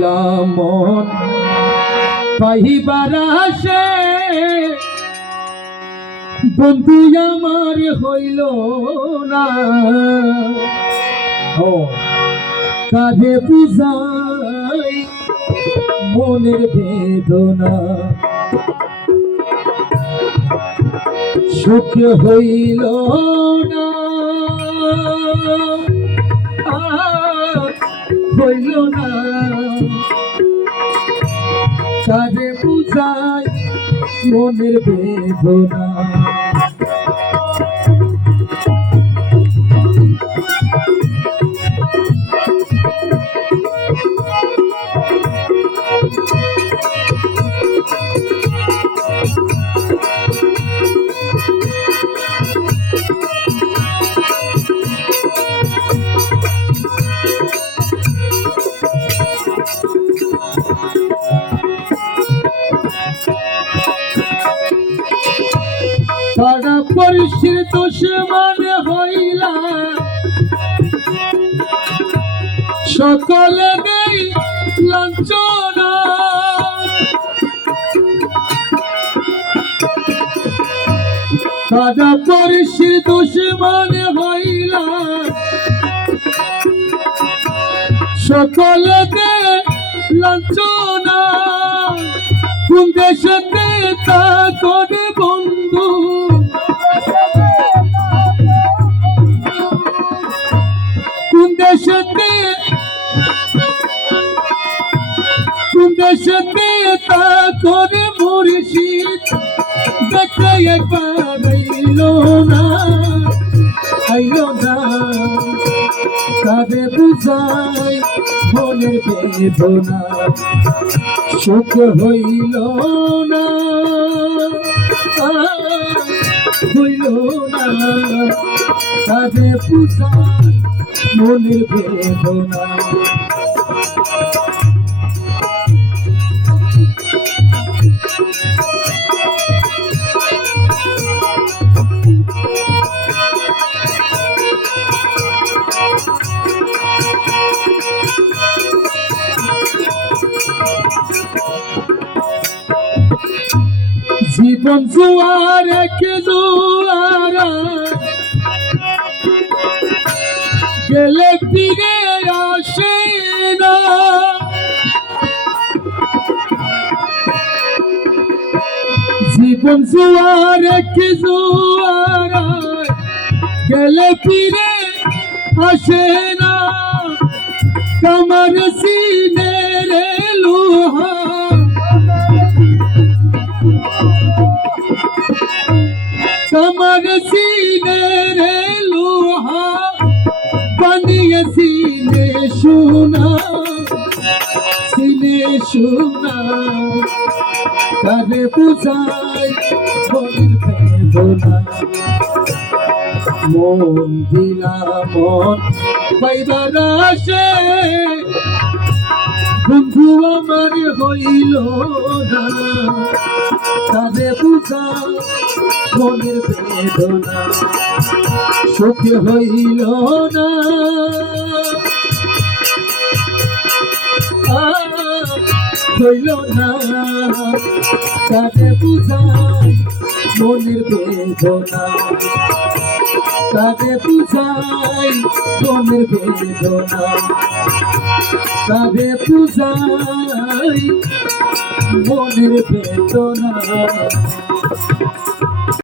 দিলাম মন পাইবার আসে, বন্ধু আমার হইল না। কাঁধে বুঝাই মনের বেদনা, সুখ হইল না, হইল না। কাঁধে বুঝাই মনের বেদনা, পাড়া পড়শির দুশমন হইলা, সকলে দেই লাঞ্ছনা। পাড়া পড়শির দুশমন হইলা, সকলে দেই লাঞ্ছনা। কোন দেশে তা করে বন্ধু, কোন দেশে তা করে মুর্শিদ, দেখে একবার আইল না, আইল না। কাঁধে বুঝাই মনের বেদনা, সুখ হইল না, হইল না। কাঁধে বুঝাই মনের বেদনা, জীবন জুয়ার কে জুয়ারা, গেলে ফিরে আসে না। জীবন জুয়ার কে জুয়ারা, গেলে ফিরে আসে না। কামার সিনে রে লোহা, কামার সিনে রে লোহা, বানিয়ে সিনে সোনা, সিনে সোনা। কাঁধে বুঝাই মনের বেদনা, মন দিলাম মন পাইবার আসে, বন্ধু আমার হইল না। কাঁধে বুঝাই মনের বেদনা, সুখ হইল না, হইল না। কাঁধে বুঝাই মনের বেদনা, কাঁধে বুঝাই মনের বেদনা, কাঁধে বুঝাই মনের বেদনা।